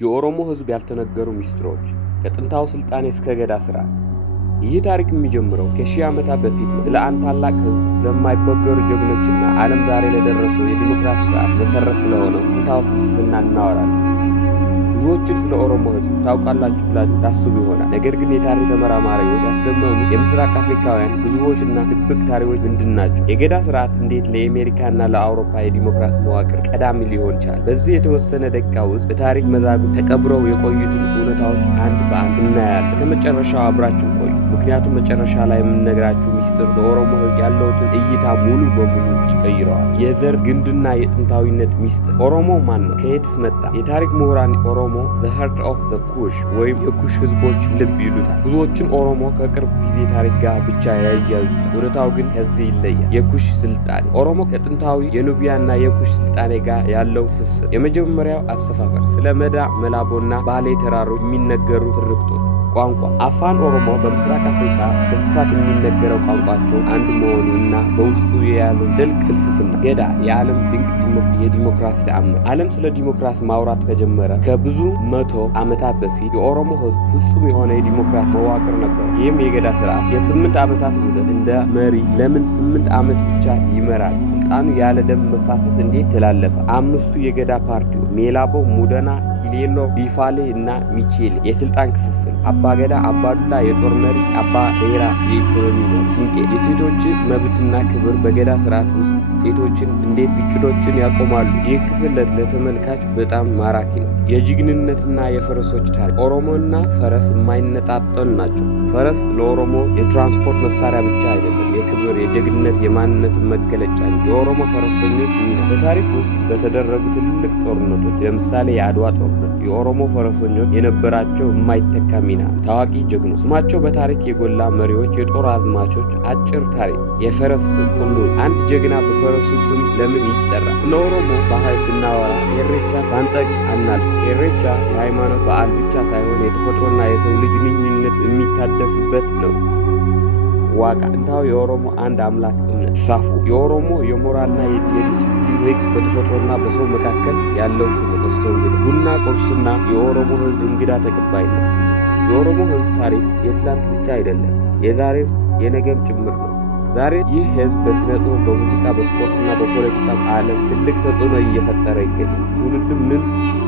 የኦሮሞ ሕዝብ ያልተነገሩ ሚስጥሮች ከጥንታዊ ስልጣኔ እስከ ገዳ ስርዓት። ይህ ታሪክ የሚጀምረው ከሺህ ዓመታት በፊት ስለ አንድ ታላቅ ሕዝብ ስለማይበገሩ ጀግኖችና ዓለም ዛሬ ለደረሰው የዲሞክራሲ ስርዓት መሰረት ስለሆነው ጥንታዊ ፍልስፍና እናወራለን። ብዙዎችን ስለ ኦሮሞ ሕዝብ ታውቃላችሁ ብላችሁ ታስቡ ይሆናል። ነገር ግን የታሪክ ተመራማሪዎች ያስደመሙ የምስራቅ አፍሪካውያን ግዙፎችና ድብቅ ታሪኮች ምንድን ናቸው? የገዳ ስርዓት እንዴት ለአሜሪካና ለአውሮፓ የዲሞክራሲ መዋቅር ቀዳሚ ሊሆን ቻለ? በዚህ የተወሰነ ደቂቃ ውስጥ በታሪክ መዛግብት ተቀብረው የቆዩትን እውነታዎች አንድ በአንድ እናያለን። ከመጨረሻው አብራችሁ ቆዩ። ምክንያቱም መጨረሻ ላይ የምንነግራችሁ ሚስጥር ለኦሮሞ ሕዝብ ያለውን እይታ ሙሉ በሙሉ ይቀይረዋል። የዘር ግንድና የጥንታዊነት ሚስጥር። ኦሮሞ ማን ነው? ከየትስ መጣ? የታሪክ ምሁራን ኦሮሞ the heart of the ኩሽ ወይም የኩሽ ህዝቦች ልብ ይሉታል። ብዙዎችን ኦሮሞ ከቅርብ ጊዜ ታሪክ ጋር ብቻ ያያይዙታል። እውነታው ግን ከዚህ ይለያል። የኩሽ ስልጣኔ። ኦሮሞ ከጥንታዊ የኑቢያና የኩሽ ስልጣኔ ጋር ያለው ትስስር። የመጀመሪያው አሰፋፈር። ስለ መዳ መላቦና ባሌ ተራሮች የሚነገሩ ትርክቶች። ቋንቋ። አፋን ኦሮሞ በምስራቅ አፍሪካ በስፋት የሚነገረው ቋንቋቸው አንድ መሆኑ እና በውስጡ የያዘው ጥልቅ ፍልስፍና። ገዳ የዓለም ድንቅ የዲሞክራሲ ተአምር። ዓለም ስለ ዲሞክራሲ ማውራት ከጀመረ ከብዙ መቶ ዓመታት በፊት የኦሮሞ ህዝብ ፍጹም የሆነ የዲሞክራሲ መዋቅር ነበር። ይህም የገዳ ስርዓት የ8 ዓመታት ዑደት። እንደ መሪ ለምን 8 ዓመት ብቻ ይመራል? ስልጣኑ ያለ ደም መፋሰስ እንዴት ተላለፈ? አምስቱ የገዳ ፓርቲዎች ሜላቦ፣ ሙደና፣ ኪሌሎ፣ ቢፋሌ እና ሚቼሌ። የስልጣን ክፍፍል። አባገዳ አባዱላ የጦር መሪ፣ አባ ሬራ የኢኮኖሚ መሪ። ፊንቄ የሴቶች መብትና ክብር። በገዳ ስርዓት ውስጥ ሴቶችን እንዴት ግጭቶችን ያቆማሉ? ይህ ክፍል ለተመልካች በጣም ማራኪ ነው። የጀግንነትና የፈረሶች ታሪክ። ኦሮሞና ፈረስ የማይነጣጠሉ ናቸው። ፈረስ ለኦሮሞ የትራንስፖርት መሳሪያ ብቻ አይደለም፣ የክብር፣ የጀግንነት፣ የማንነት መገለጫ ነው። የኦሮሞ ፈረሰኞች ሚና በታሪክ ውስጥ በተደረጉ ትልቅ ጦርነቶች፣ ለምሳሌ የአድዋ ጦርነት፣ የኦሮሞ ፈረሰኞች የነበራቸው የማይተካ ሚና። ታዋቂ ጀግኖች ስማቸው በታሪክ የጎላ መሪዎች፣ የጦር አዝማቾች። አጭር ታሪክ። የፈረስ ቁልሎች። አንድ ጀግና በፈረሱ ስም ለምን ይጠራል? ስለ ኦሮሞ ባህል ስናወራ ኢሬቻ ሳንጠቅስ አናልፍ። ኢሬቻ የሃይማኖት በዓል ብቻ ሳይሆን የተፈጥሮና የሰው ልጅ ግንኙነት የሚታደስበት ነው። ዋቃ ጥንታዊ የኦሮሞ አንድ አምላክ እምነት። ሳፉ የኦሮሞ የሞራልና የዲሲፕሊን ሕግ። በተፈጥሮና በሰው መካከል ያለው ክብር። መስተንግዶ። ቡና ቁርስና የኦሮሞ ሕዝብ እንግዳ ተቀባይ ነው። የኦሮሞ ሕዝብ ታሪክ የትላንት ብቻ አይደለም፣ የዛሬም የነገም ጭምር ነው። ዛሬ ይህ ሕዝብ በስነ ጽሑፍ፣ በሙዚቃ፣ በስፖርትና በፖለቲካ ዓለም ትልቅ ተጽዕኖ እየፈጠረ ይገኛል። ትውልድም ምን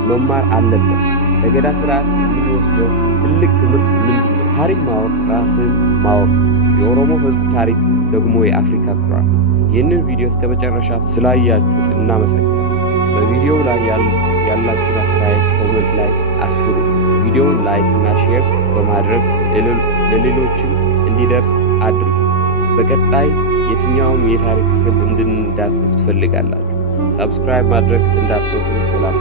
መማር አለበት? ለገዳ ስርዓት የሚወስደው ትልቅ ትምህርት ምንድን ነው? ታሪክ ማወቅ ራስን ማወቅ። የኦሮሞ ሕዝብ ታሪክ ደግሞ የአፍሪካ ኩራት። ይህንን ቪዲዮ እስከ መጨረሻ ስላያችሁት እናመሰግናለን። በቪዲዮው ላይ ያላችሁን አስተያየት ኮሜንት ላይ አስፍሩ። ቪዲዮውን ላይክ እና ሼር በማድረግ ለሌሎችም እንዲደርስ አድርጉ። በቀጣይ የትኛውም የታሪክ ክፍል እንድንዳስስ ትፈልጋላችሁ? ሰብስክራይብ ማድረግ እንዳትረሱ። ሰላም።